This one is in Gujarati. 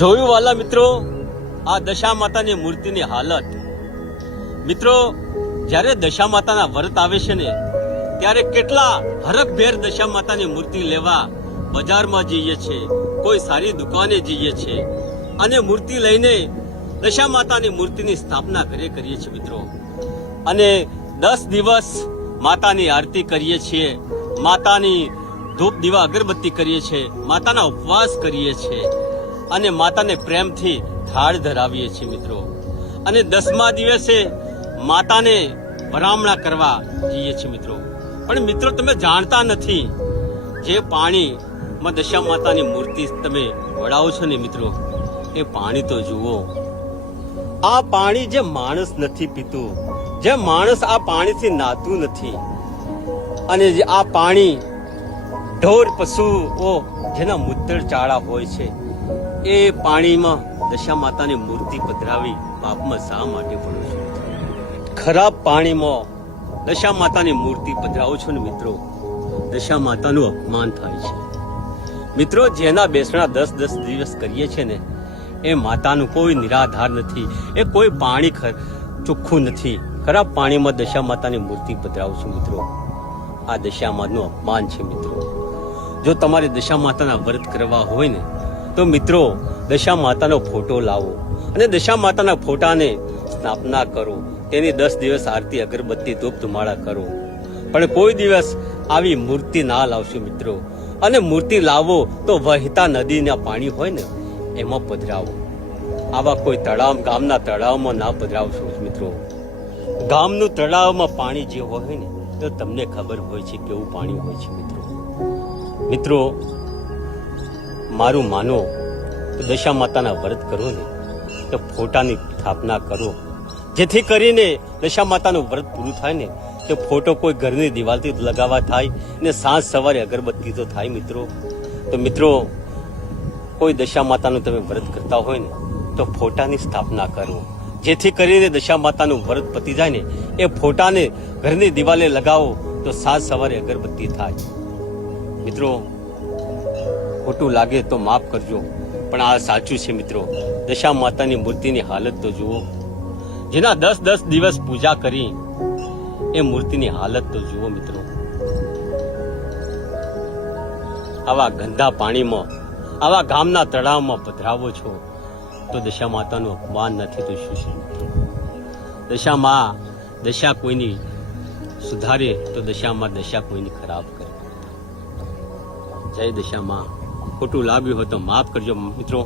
જોયું વાલા મિત્રો, આ દશા માતાની મૂર્તિની હાલત. મિત્રો, જ્યારે દશા માતાના વ્રત આવે છે ને, ત્યારે કેટલા હરખભેર દશા માતાની મૂર્તિ લેવા બજારમાં જઈએ છે, કોઈ સારી દુકાને જઈએ છે, અને મૂર્તિ લઈને દશા માતાની મૂર્તિની સ્થાપના ઘરે કરીએ છીએ મિત્રો. અને દસ દિવસ માતાની આરતી કરીએ છીએ, માતાની ધૂપ દીવા અગરબત્તી કરીએ છીએ, માતાના ઉપવાસ કરીએ છીએ અને માતાને પ્રેમથી થાળ ધરાવીએ છીએ મિત્રો. અને દસમા દિવસે માતાને વરામણા કરવા જઈએ છીએ મિત્રો. પણ મિત્રો, તમે જાણતા નથી જે પાણીમાં દશા માતાની મૂર્તિ તમે વડાવો છો ને મિત્રો, એ પાણી તો જુઓ. આ પાણી જે માણસ નથી પીતું, જે માણસ આ પાણીથી નાતું નથી. અને આ પાણી ઢોર પશુઓ જેના મૂત્ર ચાળા હોય છે એ પાણીમાં દશા માતાની મૂર્તિ પધરાવી પાપમાં શા માટે પડો છો? ખરાબ પાણીમાં દશા માતાની મૂર્તિ પધરાવો છો ને મિત્રો? દશા માતાનું અપમાન થાય છે. મિત્રો, જેના બેસણા દસ દસ દિવસ કરીએ છે ને, એ માતાનું કોઈ નિરાધાર નથી. એ કોઈ પાણી ચોખ્ખું નથી. ખરાબ પાણીમાં દશા માતાની મૂર્તિ પધરાવું છું મિત્રો? આ દશા માતાનું અપમાન છે મિત્રો. જો તમારે દશા માતાના વ્રત કરવા હોય ને તો મિત્રો દશા માતાનો ફોટો લાવો અને દશા માતાના ફોટાને સ્થાપના કરો. તેની દસ દિવસ આરતી અગરબત્તી ધૂપ ધુમાડા કરો. પણ કોઈ દિવસ આવી મૂર્તિ ના લાવશો મિત્રો. અને મૂર્તિ લાવો તો વહેતા નદીના પાણી હોય ને, એમાં પધરાવો. આવા કોઈ તળાવ, ગામના તળાવમાં ના પધરાવશો મિત્રો. ગામનું તળાવમાં પાણી જે હોય ને, તો તમને ખબર હોય છે કેવું પાણી હોય છે મિત્રો. મિત્રો મારું માનો તો દશા માતાના વ્રત કરો ને, તો ફોટાની સ્થાપના કરો. જેથી કરીને દશા માતાનું વ્રત પૂરું થાય ને, તો ફોટો કોઈ ઘરની દિવાલથી લગાવવા થાય ને સાંજ સવારે અગરબત્તી તો થાય મિત્રો. તો મિત્રો, કોઈ દશા માતાનું તમે વ્રત કરતા હોય ને, તો ફોટાની સ્થાપના કરો. જેથી કરીને દશા માતાનું વ્રત પતી જાય ને, એ ફોટાને ઘરની દિવાલે લગાવો, તો સાંજ સવારે અગરબત્તી થાય. મિત્રો ખોટું લાગે તો માફ કરજો. પણ આ સાચું છે મિત્રો. દશા માતાની મૂર્તિની હાલત તો જુઓ. જેના દસ દસ દિવસ પૂજા કરી, એ મૂર્તિની હાલત તો જુઓ મિત્રો. આવા ગંદા પાણીમાં, આવા ગામના તળાવમાં પધરાવો છો, તો દશા માતાનું અપમાન નથી તો શું છે દશા દશામાં દશા કોઈની સુધારે, તો દશામાં દશા કોઈની ખરાબ કરે. જય દશામાં. ખોટું લાગ્યું હોય તો માફ કરજો મિત્રો.